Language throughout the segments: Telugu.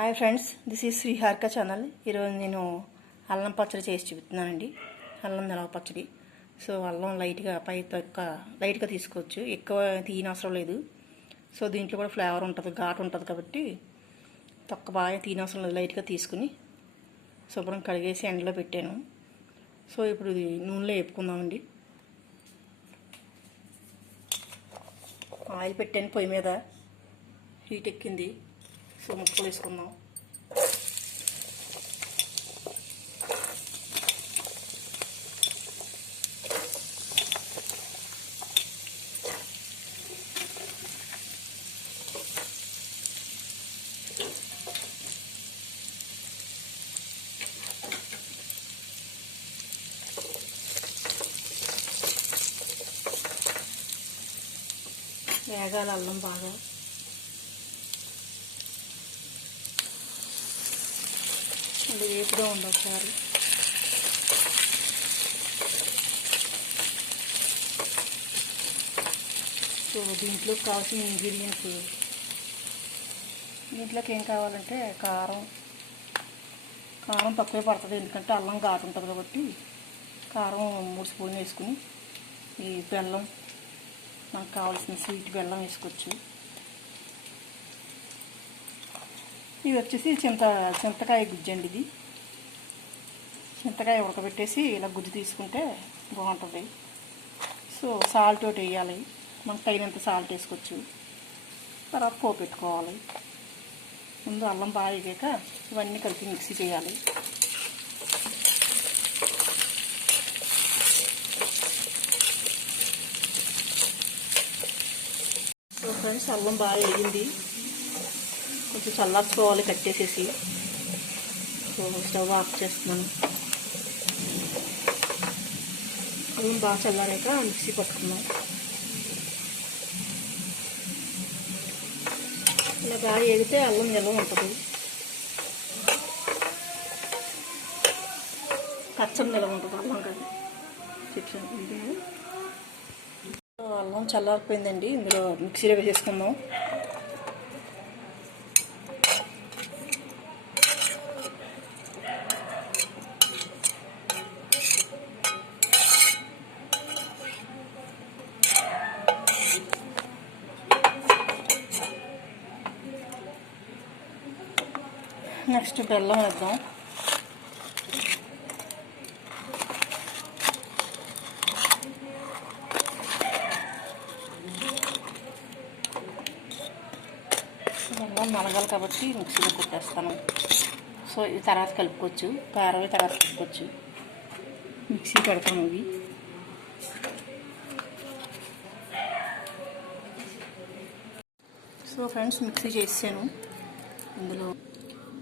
Hi friends, this is Sri Harika channel. ఈరోజు నేను అల్లం పచ్చడి చేసి చూపుతున్నానండి. అల్లం నిలవ పచ్చడి. సో అల్లం లైట్గా తీసుకోవచ్చు, ఎక్కువ తీయనవసరం లేదు. సో దీంట్లో కూడా ఫ్లేవర్ ఉంటుంది, ఘాటు ఉంటుంది కాబట్టి బాగా తీయనవసరం లేదు. లైట్గా తీసుకుని శుభ్రం కడిగేసి ఎండలో పెట్టాను. సో ఇప్పుడు ఇది నూనెలో వేపుకుందామండి. ఆయిల్ పెట్టాను, పొయ్యి మీద హీట్ ఎక్కింది. సో ముక్కలు వేసుకుందాం. వేగాలి అల్లం బాగా. అది వేపుగా ఉండదు ఒకసారి. సో దీంట్లోకి కావాల్సిన ఇంగ్రీడియంట్స్, దీంట్లోకి ఏం కావాలంటే కారం తక్కువే పడుతుంది, ఎందుకంటే అల్లం ఘాటు ఉంటుంది కాబట్టి. కారం 3 స్పూన్లు వేసుకుని, ఈ బెల్లం మనకు కావాల్సిన స్వీట్ బెల్లం వేసుకోవచ్చు. ఇది వచ్చేసి చింతకాయ గుజ్జు అండి. ఇది చింతకాయ ఉడకబెట్టేసి ఇలా గుజ్జు తీసుకుంటే బాగుంటుంది. సో సాల్ట్ ఒకటి వేయాలి, మనకు తగినంత సాల్ట్ వేసుకోవచ్చు. తర్వాత పోపు పెట్టుకోవాలి. ముందు అల్లం బాగా వేగాక ఇవన్నీ కలిపి మిక్సీ చేయాలి. సో ఫ్రెండ్స్, అల్లం బాగా వేగింది. కొంచెం చల్లార్చుకోవాలి కట్టేసేసి. సో స్టవ్ ఆఫ్ చేస్తున్నాను. అల్లం బాగా చల్లారాక మిక్సీ పట్టుకున్నాం. ఇలా బాగా వేగితే అల్లం నిల్వ ఉంటుంది, పచ్చడి నిల్వ ఉంటుంది అల్లం కదా చెప్పాను. అల్లం చల్లారిపోయిందండి. ఇందులో మిక్సీలో వేసేసుకుందాం. నెక్స్ట్ బెల్లం వేద్దాం. బెల్లం నలగాలి కాబట్టి మిక్సీలో కొట్టేస్తాను. సో ఇది తర్వాత కలుపుకోవచ్చు, కారం తర్వాత కలుపుకోవచ్చు. మిక్సీ పెడతాను ఇవి. సో ఫ్రెండ్స్, మిక్సీ చేసాను. ఇందులో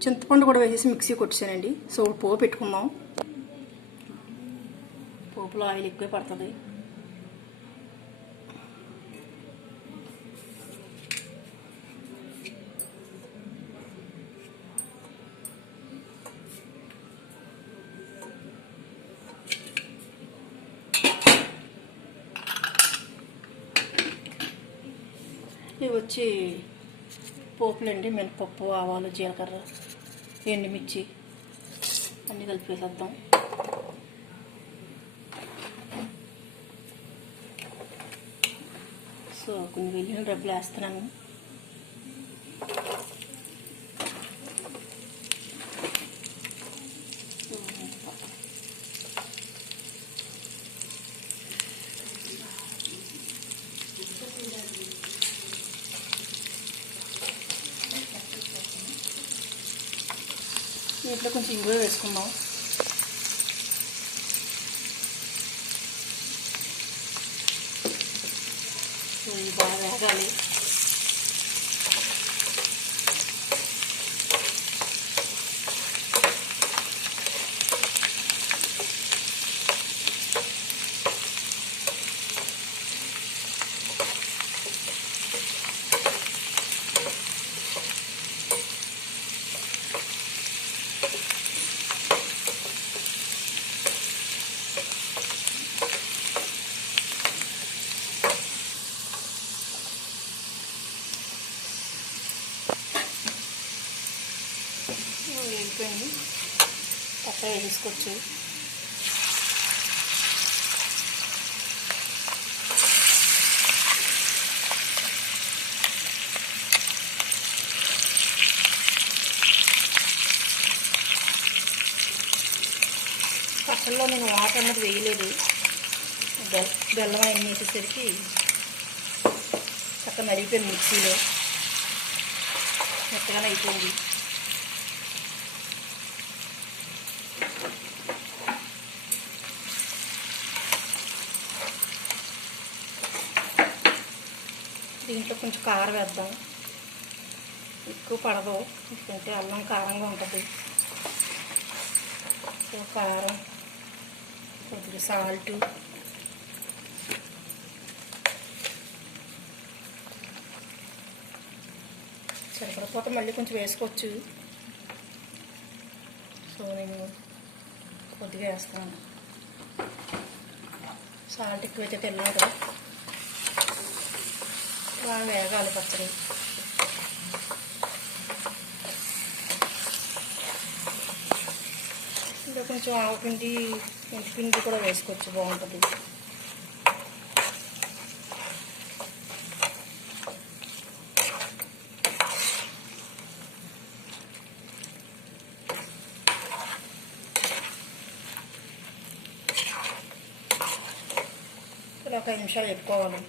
చింతపండు కూడా వేసేసి మిక్సీ కొట్టేసానండి. సో పోపు పెట్టుకుందాం. పోపులో ఆయిల్ ఎక్కువే పడుతుంది. ఇవి వచ్చి పోపులండి, మినపప్పు, ఆవాలు, జీలకర్ర, ఎండుమిర్చి అన్నీ కలిపి వేసేద్దాం. సో కొన్ని వెల్లుల్లి రెబ్బలు వేస్తున్నాను. దీంట్లో కొంచెం ఇంగువ వేసుకుందాం. సో ఇది బాగా వేగాలి. వేగిపోయింది, పచ్చడి వేసుకోవచ్చు. పచ్చళ్ళలో నేను వాటర్ అన్నది వేయలేదు, బెల్లం అవన్నీ వేసేసరికి చక్కగా నలిగిపోయింది, మిక్సీలో మెత్తగానే అయిపోయింది. దీంట్లో కొంచెం కారం వేద్దాం, ఎక్కువ పడదు ఎందుకంటే అల్లం కారంగా ఉంటుంది. సో కారం, కొద్దిగా సాల్ట్, సరిపడపోతే మళ్ళీ కొంచెం వేసుకోవచ్చు. సో నేను కొద్దిగా వేస్తాను, సాల్ట్ ఎక్కువైతే తిన్నాను కదా. బాగా వేగాలి పచ్చడి. ఇంకా కొంచెం ఆవపిండి, మెంతిపిండి కూడా వేసుకోవచ్చు, బాగుంటుంది. ఇలా ఒక 5 నిమిషాలు పెట్టుకోవాలి.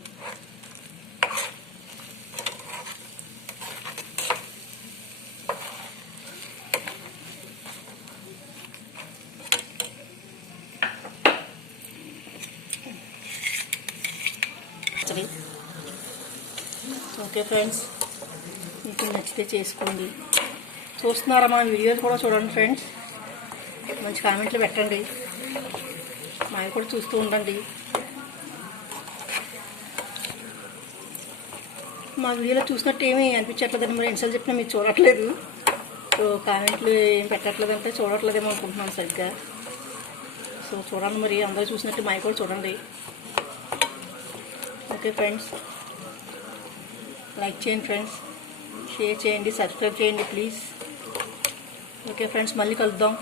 ఓకే ఫ్రెండ్స్, మీకు నచ్చితే చేసుకోండి. చూస్తున్నారా మా వీడియోస్ కూడా చూడండి ఫ్రెండ్స్, మంచి కామెంట్లు పెట్టండి, మావి కూడా చూస్తూ ఉండండి. మా వీడియోలో చూసినట్టు ఏమీ అనిపించట్లేదని మరి ఎన్నిసార్లు చెప్పినా మీరు చూడట్లేదు. సో కామెంట్లు ఏం పెట్టట్లేదంటే చూడట్లేదేమో అనుకుంటున్నాను సరిగ్గా. సో చూడండి, మరి అందరూ చూసినట్టు మావి కూడా చూడండి. ఓకే ఫ్రెండ్స్, లైక్ చేయండి ఫ్రెండ్స్, షేర్ చేయండి, సబ్స్క్రైబ్ చేయండి ప్లీజ్. ఓకే ఫ్రెండ్స్, మళ్ళీ కలుద్దాం.